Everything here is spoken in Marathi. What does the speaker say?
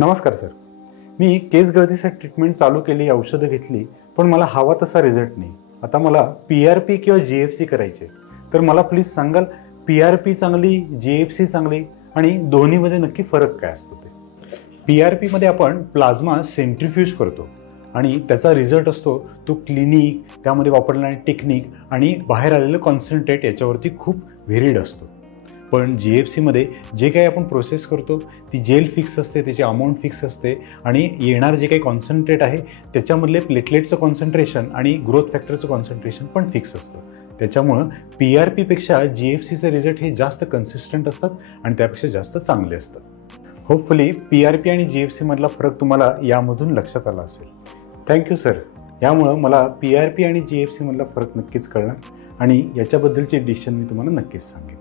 नमस्कार सर. मी केस गळतीसाठी ट्रीटमेंट चालू केली, औषधं घेतली, पण मला हवा तसा रिझल्ट नाही. आता मला PRP किंवा GFC करायचे. तर मला प्लीज सांगाल PRP चांगली, GFC चांगली आणि दोन्हीमध्ये नक्की फरक काय असतो ते? PRP मध्ये आपण प्लाझ्मा सेंट्रीफ्यूज करतो आणि त्याचा रिझल्ट असतो तो क्लिनिक, त्यामध्ये वापरणारी टेक्निक आणि बाहेर आलेलं कॉन्सन्ट्रेट याच्यावरती खूप व्हेरिड असतो. पण GFC मध्ये जे काही आपण प्रोसेस करतो ती जेल फिक्स असते, त्याची अमाऊंट फिक्स असते आणि येणार जे काही कॉन्सन्ट्रेट आहे त्याच्यामधले प्लेटलेटचं कॉन्सन्ट्रेशन आणि ग्रोथ फॅक्टरचं कॉन्सन्ट्रेशन पण फिक्स असतं. त्याच्यामुळं PRP पेक्षा GFCचे रिझल्ट हे जास्त कन्सिस्टंट असतात आणि त्यापेक्षा जास्त चांगले असतात. होपफुली PRP आणि GFC मधला फरक तुम्हाला यामधून लक्षात आला असेल. Thank you sir. यामुळं मला PRP आणि GFC मधला फरक नक्कीच कळणार आणि याच्याबद्दलची डिसिजन मी तुम्हाला नक्कीच सांगेन.